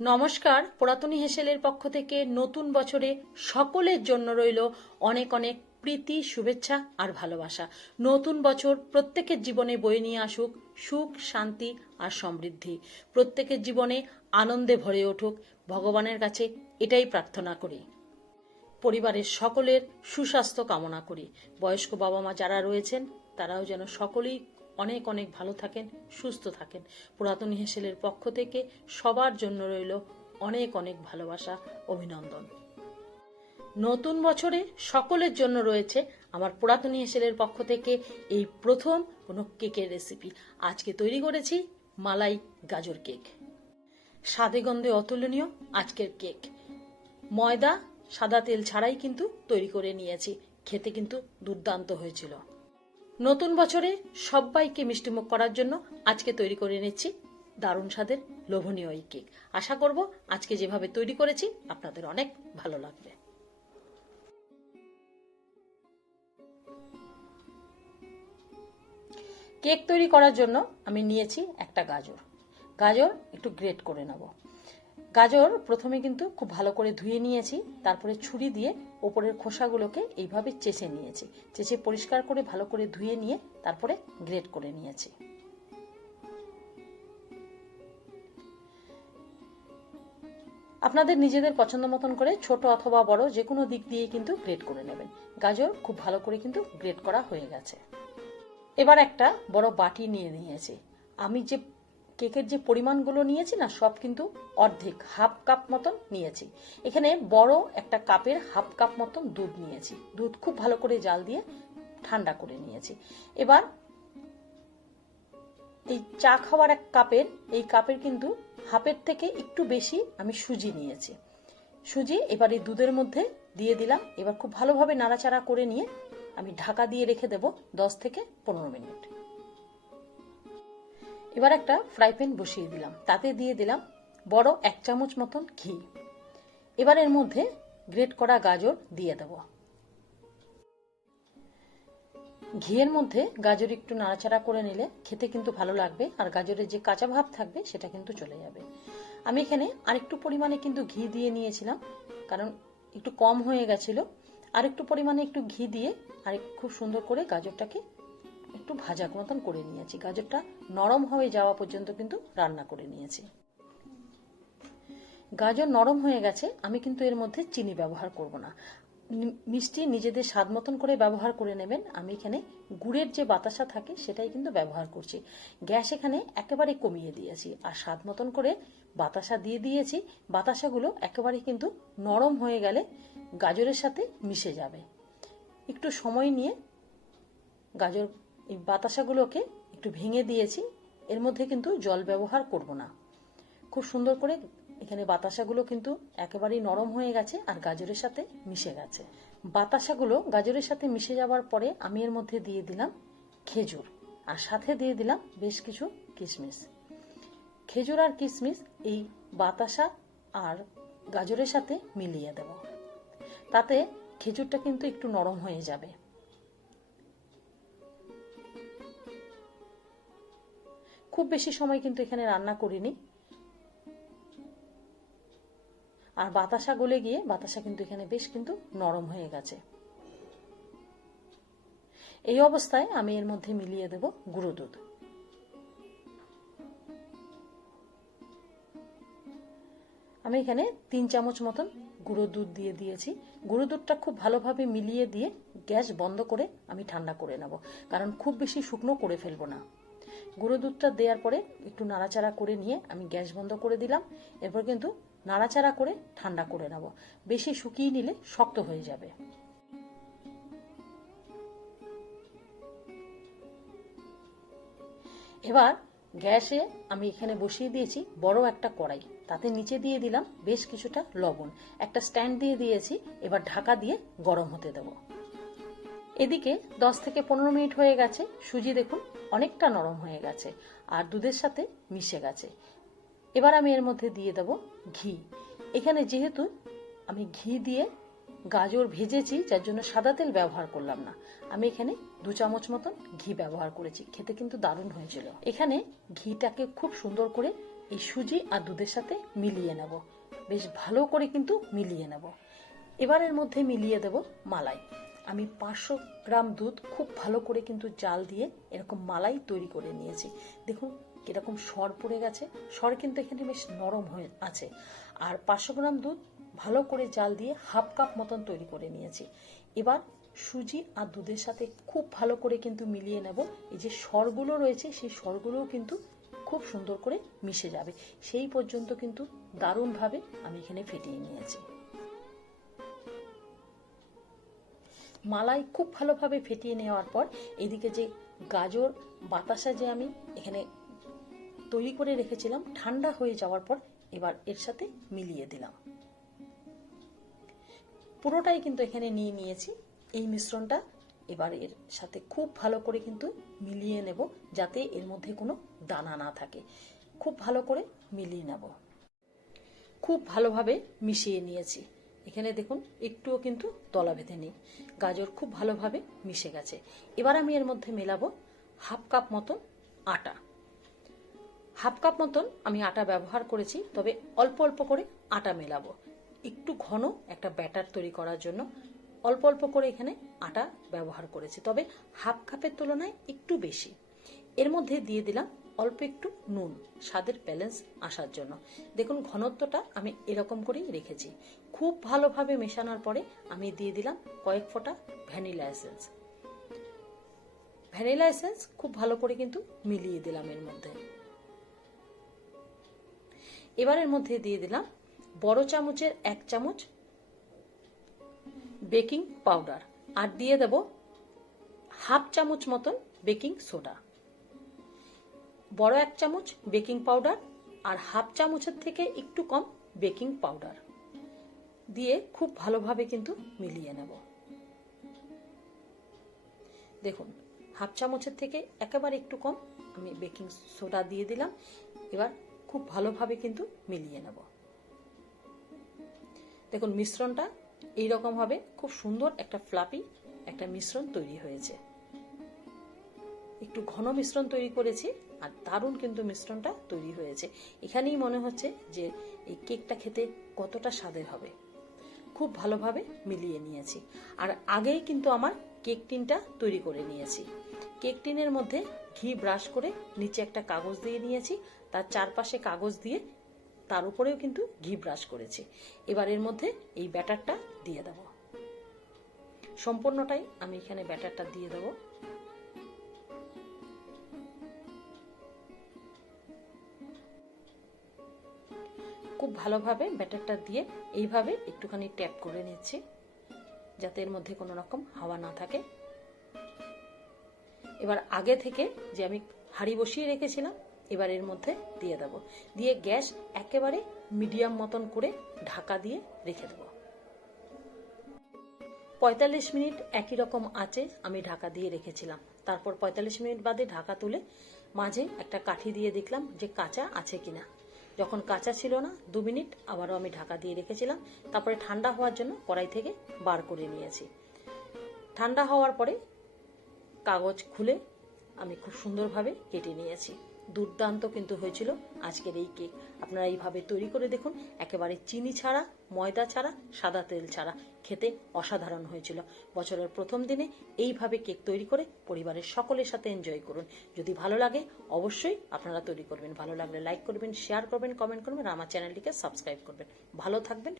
নমস্কার, পুরাতনী হেসেলের পক্ষ থেকে নতুন বছরে সকলের জন্য রইল অনেক অনেক প্রীতি, শুভেচ্ছা আর ভালোবাসা। নতুন বছর প্রত্যেকের জীবনে বয়ে নিয়ে আসুক সুখ, শান্তি আর সমৃদ্ধি। প্রত্যেকের জীবনে আনন্দে ভরে উঠুক ভগবানের কাছে এটাই প্রার্থনা করি। পরিবারের সকলের সুস্বাস্থ্য কামনা করি। বয়স্ক বাবা মা যারা রয়েছেন, তারাও যেন সকলেই অনেক অনেক ভালো থাকেন, সুস্থ থাকেন। পুরাতন হেসেলের পক্ষ থেকে সবার জন্য রইল অনেক অনেক ভালোবাসা, অভিনন্দন। নতুন বছরে সকলের জন্য রয়েছে আমার পুরাতনী হেসেলের পক্ষ থেকে এই প্রথম কোনো কেকের রেসিপি আজকে তৈরি করেছি মালাই গাজর কেক। স্বাদে গন্ধে অতুলনীয় আজকের কেক। ময়দা, সাদা তেল ছাড়াই কিন্তু তৈরি করে নিয়েছি। খেতে কিন্তু দুর্দান্ত হয়েছিল। নতুন বছরে সবাইকে মিষ্টিমুখ করার জন্য আজকে তৈরি করে নিচ্ছি দারুণ স্বাদের লোভনীয় এই কেক। আশা করব আজকে যেভাবে তৈরি করেছি, আপনাদের অনেক ভালো লাগবে। কেক তৈরি করার জন্য আমি নিয়েছি একটা গাজর। গাজর একটু গ্রেট করে নেব। গাজর প্রথমে কিন্তু খুব ভালো করে ধুয়ে নিয়েছি, তারপরে ছুরি দিয়ে ওপরের খোসাগুলোকে এইভাবে চেঁচে নিয়েছি। চেঁচে পরিষ্কার করে, ভালো করে ধুয়ে নিয়ে তারপরে গ্রেট করে নিয়েছি। আপনাদের নিজেদের পছন্দ মতন করে, ছোট অথবা বড় যে কোনো দিক দিয়ে কিন্তু গ্রেট করে নেবেন। গাজর খুব ভালো করে কিন্তু গ্রেট করা হয়ে গেছে। এবার একটা বড় বাটি নিয়ে নিয়েছি। আমি যে কেকের যে পরিমাণগুলো নিয়েছি না, সব কিন্তু অর্ধেক, হাফ কাপ মতন নিয়েছি। এখানে বড় একটা কাপের হাফ কাপ মতন দুধ নিয়েছি। দুধ খুব ভালো করে জাল দিয়ে ঠান্ডা করে নিয়েছি। এবার এই চা খাওয়ার এক কাপের, এই কাপের কিন্তু হাফের থেকে একটু বেশি আমি সুজি নিয়েছি। সুজি এবার এই দুধের মধ্যে দিয়ে দিলাম। এবার খুব ভালোভাবে নাড়াচাড়া করে নিয়ে আমি ঢাকা দিয়ে রেখে দেব দশ থেকে পনেরো মিনিট। এবার একটা ফ্রাই প্যান বসিয়ে দিলাম। তাতে দিয়ে দিলাম বড় এক চামচ মতন ঘি। এবার এর মধ্যে গ্রেট করা গাজর দিয়ে দেব। ঘিয়ের মধ্যে গাজর একটু নাড়াচাড়া করে নিলে খেতে কিন্তু ভালো লাগবে আর গাজরের যে কাঁচা ভাব থাকবে সেটা কিন্তু চলে যাবে। আমি এখানে আরেকটু পরিমাণে কিন্তু ঘি দিয়ে নিয়েছিলাম, কারণ একটু কম হয়ে গেছিল। আরেকটু পরিমাণে একটু ঘি দিয়ে আর খুব সুন্দর করে গাজরটাকে একটু ভাজা মতন করে নিয়েছি। গাজরটা নরম হয়ে যাওয়া পর্যন্ত কিন্তু রান্না করে নিয়েছি। গাজর নরম হয়ে গেছে, আমি কিন্তু এর মধ্যে চিনি ব্যবহার করব না। মিষ্টি নিজেদের স্বাদ মতন করে ব্যবহার করে নেবেন। আমি এখানে গুড়ের যে বাতাসা থাকে সেটাই কিন্তু ব্যবহার করছি। গ্যাস এখানে একেবারে কমিয়ে দিয়েছি আর স্বাদ মতন করে বাতাসা দিয়ে দিয়েছি। বাতাসাগুলো একেবারে কিন্তু নরম হয়ে গেলে গাজরের সাথে মিশে যাবে। একটু সময় নিয়ে গাজর এই বাতাসাগুলোকে একটু ভেঙে দিয়েছি, এর মধ্যে কিন্তু জল ব্যবহার করব না। খুব সুন্দর করে এখানে বাতাসাগুলো কিন্তু একেবারেই নরম হয়ে গেছে আর গাজরের সাথে মিশে গেছে। বাতাসাগুলো গাজরের সাথে মিশে যাওয়ার পরে আমি এর মধ্যে দিয়ে দিলাম খেজুর আর সাথে দিয়ে দিলাম বেশ কিছু কিশমিশ খেজুর আর কিশমিশ এই বাতাসা আর গাজরের সাথে মিলিয়ে দেব। তাতে খেজুরটা কিন্তু একটু নরম হয়ে যাবে। খুব বেশি সময় কিন্তু এখানে রান্না করিনি। আর বাতাসা গলে গিয়ে বাতাসা কিন্তু এখানে বেশ কিন্তু নরম হয়ে গেছে। এই অবস্থায় আমি এর মধ্যে মিলিয়ে দেব গুঁড়ো দুধ। আমি এখানে তিন চামচ মতন গুঁড়ো দুধ দিয়ে দিয়েছি। গুঁড়ো দুধটা খুব ভালোভাবে মিলিয়ে দিয়ে গ্যাস বন্ধ করে আমি ঠান্ডা করে নেব। কারণ খুব বেশি শুকনো করে ফেলব না। গুঁড়ো দুধটা দেওয়ার পরে একটু নাড়াচাড়া করে নিয়ে আমি গ্যাস বন্ধ করে দিলাম। এরপর কিন্তু নাড়াচাড়া করে ঠান্ডা করে নেব। বেশি শুকিয়ে নিলে শক্ত হয়ে যাবে। এবার গ্যাসে আমি এখানে বসিয়ে দিয়েছি বড় একটা কড়াই। তাতে নিচে দিয়ে দিলাম বেশ কিছুটা লবণ। একটা স্ট্যান্ড দিয়ে দিয়েছি। এবার ঢাকা দিয়ে গরম হতে দেব। এদিকে দশ থেকে পনেরো মিনিট হয়ে গেছে। সুজি দেখুন অনেকটা নরম হয়ে গেছে আর দুধের সাথে মিশে গেছে। এবার আমি এর মধ্যে দিয়ে দেব ঘি। এখানে যেহেতু আমি ঘি দিয়ে গাজর ভেজেছি, যার জন্য সাদা তেল ব্যবহার করলাম না, আমি এখানে দু চামচ মতন ঘি ব্যবহার করেছি। খেতে কিন্তু দারুণ হয়েছিল। এখানে ঘিটাকে খুব সুন্দর করে এই সুজি আর দুধের সাথে মিলিয়ে নেব। বেশ ভালো করে কিন্তু মিলিয়ে নেব। এবার এর মধ্যে মিলিয়ে দেব মালাই। আমি পাঁচশো গ্রাম দুধ খুব ভালো করে কিন্তু জাল দিয়ে এরকম মালাই তৈরি করে নিয়েছি। দেখুন কীরকম সর পড়ে গেছে। সর কিন্তু এখানে বেশ নরম হয়ে আছে। আর পাঁচশো গ্রাম দুধ ভালো করে জাল দিয়ে হাফ কাপ মতন তৈরি করে নিয়েছি। এবার সুজি আর দুধের সাথে খুব ভালো করে কিন্তু মিলিয়ে নেব। এই যে সরগুলো রয়েছে, সেই সরগুলোও কিন্তু খুব সুন্দর করে মিশে যাবে। সেই পর্যন্ত কিন্তু দারুণভাবে আমি এখানে ফেটিয়ে নিয়েছি। মালাই খুব ভালোভাবে ফেটিয়ে নেওয়ার পর এদিকে যে গাজর বাতাসা যে আমি এখানে তৈরি করে রেখেছিলাম, ঠান্ডা হয়ে যাওয়ার পর এবার এর সাথে মিলিয়ে দিলাম। পুরোটাই কিন্তু এখানে নিয়ে নিয়েছি। এই মিশ্রণটা এবার এর সাথে খুব ভালো করে কিন্তু মিলিয়ে নেব যাতে এর মধ্যে কোনো দানা না থাকে। খুব ভালো করে মিলিয়ে নেব। খুব ভালোভাবে মিশিয়ে নিয়েছি। এখানে দেখুন, একটুও কিন্তু তলা বেঁধে নেই। গাজর খুব ভালোভাবে মিশে গেছে। এবার আমি এর মধ্যে মেলাবো হাফ কাপ মতন আটা। হাফ কাপ মতন আমি আটা ব্যবহার করেছি, তবে অল্প অল্প করে আটা মেলাবো। একটু ঘন একটা ব্যাটার তৈরি করার জন্য অল্প অল্প করে এখানে আটা ব্যবহার করেছি, তবে হাফ কাপের তুলনায় একটু বেশি। এর মধ্যে দিয়ে দিলাম অল্প একটু নুন, স্বাদের ব্যালেন্স আসার জন্য। দেখুন, ঘনত্বটা আমি এরকম করেই রেখেছি। খুব ভালোভাবে মেশানোর পরে আমি দিয়ে দিলাম কয়েক ফোঁটা ভ্যানিলা এসেন্স ভ্যানিলা এসেন্স খুব ভালো করে কিন্তু মিলিয়ে দিলাম এর মধ্যে। এবারের মধ্যে দিয়ে দিলাম বড় চামচের এক চামচ বেকিং পাউডার আর দিয়ে দেব হাফ চামচ মতন বেকিং সোডা বড় এক চামচ বেকিং পাউডার আর হাফ চামচের থেকে একটু কম বেকিং পাউডার। দিয়ে খুব ভালোভাবে কিন্তু মিলিয়ে নেব। দেখুন, হাফ চামচের থেকে একেবারে একটু কম আমি বেকিং সোডা দিয়ে দিলাম। এবার খুব ভালোভাবে কিন্তু মিলিয়ে নেব। দেখুন, মিশ্রণটা এইরকম ভাবে খুব সুন্দর একটা ফ্লাপি একটা মিশ্রণ তৈরি হয়েছে। একটু ঘন মিশ্রণ তৈরি করেছি আর দারুণ কিন্তু মিশ্রণটা তৈরি হয়েছে। এখানেই মনে হচ্ছে যে এই কেকটা খেতে কতটা স্বাদের হবে। খুব ভালোভাবে মিলিয়ে নিয়েছি। আর আগেই কিন্তু আমার কেক টিনটা তৈরি করে নিয়েছি। কেক টিনের মধ্যে ঘি ব্রাশ করে নিচে একটা কাগজ দিয়ে নিয়েছি। তার চারপাশে কাগজ দিয়ে তার উপরেও কিন্তু ঘি ব্রাশ করেছি। এবার এর মধ্যে এই ব্যাটারটা দিয়ে দেব। সম্পূর্ণটাই আমি এখানে ব্যাটারটা দিয়ে দেবো। খুব ভালোভাবে ব্যাটারটা দিয়ে এইভাবে একটুখানি ট্যাপ করে নিচ্ছি, যাতে এর মধ্যে কোনো রকম হাওয়া না থাকে। এবার আগে থেকে যে আমি হাঁড়ি বসিয়ে রেখেছিলাম, এবার এর মধ্যে দিয়ে দেব। দিয়ে গ্যাস একেবারে মিডিয়াম মতন করে ঢাকা দিয়ে রেখে দেব। পঁয়তাল্লিশ মিনিট একই রকম আছে আমি ঢাকা দিয়ে রেখেছিলাম। তারপর পঁয়তাল্লিশ মিনিট বাদে ঢাকা তুলে মাঝে একটা কাঠি দিয়ে দেখলাম যে কাঁচা আছে কিনা। যখন কাঁচা ছিল না, দু মিনিট আবারও আমি ঢাকা দিয়ে রেখেছিলাম। তারপরে ঠান্ডা হওয়ার জন্য কড়াই থেকে বার করে নিয়েছি। ঠান্ডা হওয়ার পরে কাগজ খুলে আমি খুব সুন্দরভাবে কেটে নিয়েছি। দুর্দান্ত কিন্তু হয়েছিল আজকের এই কেক। আপনারা এইভাবে তৈরি করে দেখুন, একেবারে চিনি ছাড়া, ময়দা ছাড়া, সাদা তেল ছাড়া খেতে অসাধারণ হয়েছিল। বছরের প্রথম দিনে এইভাবে কেক তৈরি করে পরিবারের সকলের সাথে এনজয় করুন। যদি ভালো লাগে, অবশ্যই আপনারা তৈরি করবেন। ভালো লাগলে লাইক করবেন শেয়ার করবেন কমেন্ট করবেন আমার চ্যানেলটিকে সাবস্ক্রাইব করবেন। ভালো থাকবেন।